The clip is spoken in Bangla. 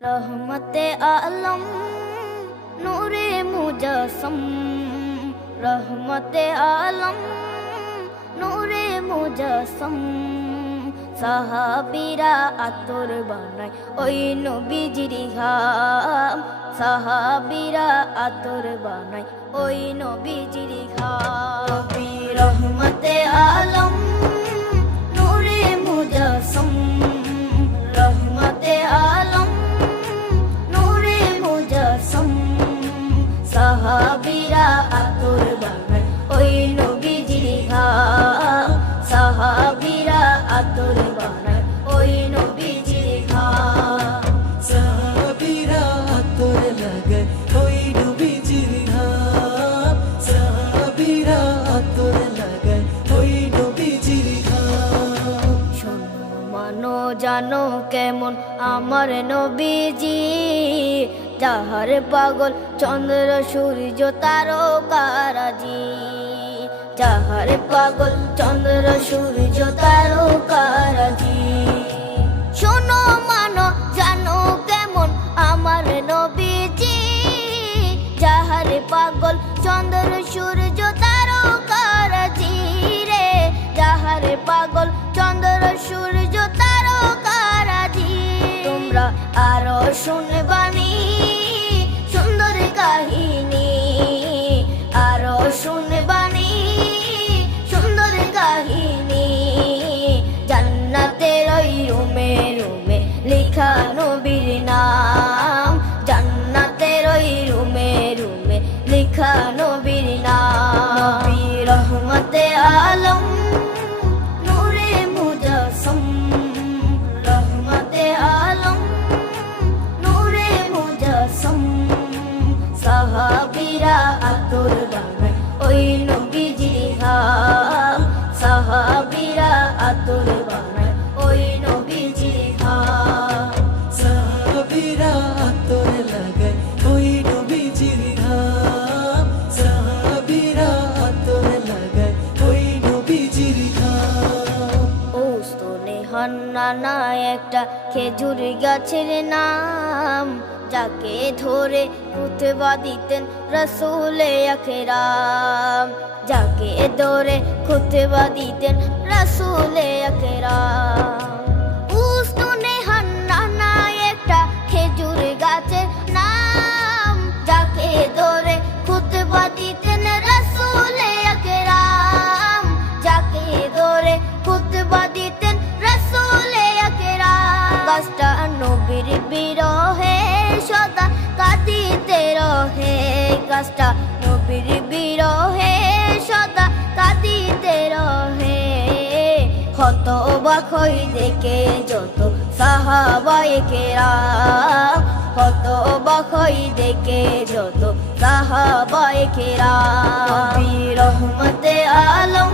रहमते आलम नूरे मुजस्सम, रहमते आलम नूरे मुजस्सम। সাহাবীরা আতর বানায় ওই নবীজির ঘাম, সাহাবীরা আতর বানায় ওই নবীজির ঘাম। নবী রহমতে আলম নূরে মুজস্সম, রহমতে আলম নূরে মুজস্সম। সাহাবীরা আতর বানায় ওই নবীজির ঘাম, সাহাবীরা আতর বানায় ওই নবীজির ঘাম। সাহাবীরা আতর লাগায় ওই নবীজির ঘাম, সাহাবীরা আতর লাগায় ওই নবীজির ঘাম। শোনো মানো জানো কেমন আমার নবীজি, যাহার পাগল চন্দ্র সূর্য তারকারাজি, যাহার পাগল চন্দ্র সূর্য তারকারাজি। শোনো মানো জানো কেমন আমার নবীজি, যাহার পাগল চন্দ্র সূর্য তারকারাজি রে, যাহার পাগল চন্দ্র সূর্য তারকারাজি। তোমরা আরো শুনবানি সুন্দর কাহিনী, আরো শুনবানি সুন্দর কাহিনী। জান্নাতের ওই রুমে রুমে লেখা নবীর নাম, জান্নাতের ওই রুমে রুমে লেখা নবীর নাম। নবী রহমতে আলম নূরে মুজস্সম, রহমতে আলম নূরে মুজস্সম। সাহাবীরা আতর বানায় ওই নবীজির ঘাম, সাহাবীরা আতর বানায় ওই নবীজির ঘাম। সাহাবীরা আতর লাগায় ওই নবীজির ঘাম, সাহাবীরা আতর লাগায় ওই নবীজির ঘাম। ও স্তনে হান্নানা একটা খেজুর গাছের নাম, যাকে ধরে খুতবা দিতেন রাসূলে আকরাম, যাকে ধরে খুতবা দিতেন রাসূলে আকরাম। উস্তনে হান্নানা একটা খেজুর গাছের নাম, যাকে ধরে খুতবা দিতেন রাসূলে আকরাম, যাকে ধরে খুতবা দিতেন রাসূলে আকরাম। গাছটা নবীর বিরহে সদা কাঁদিতে রহে, গাছটা নবীর বিরহে সদা কাঁদিতে রহে। হতবাক হই দেখে যত সাহাবায়ে কেরাম, হতবাক হই দেখে যত সাহাবায়ে কেরাম। নবী রহমতে আলম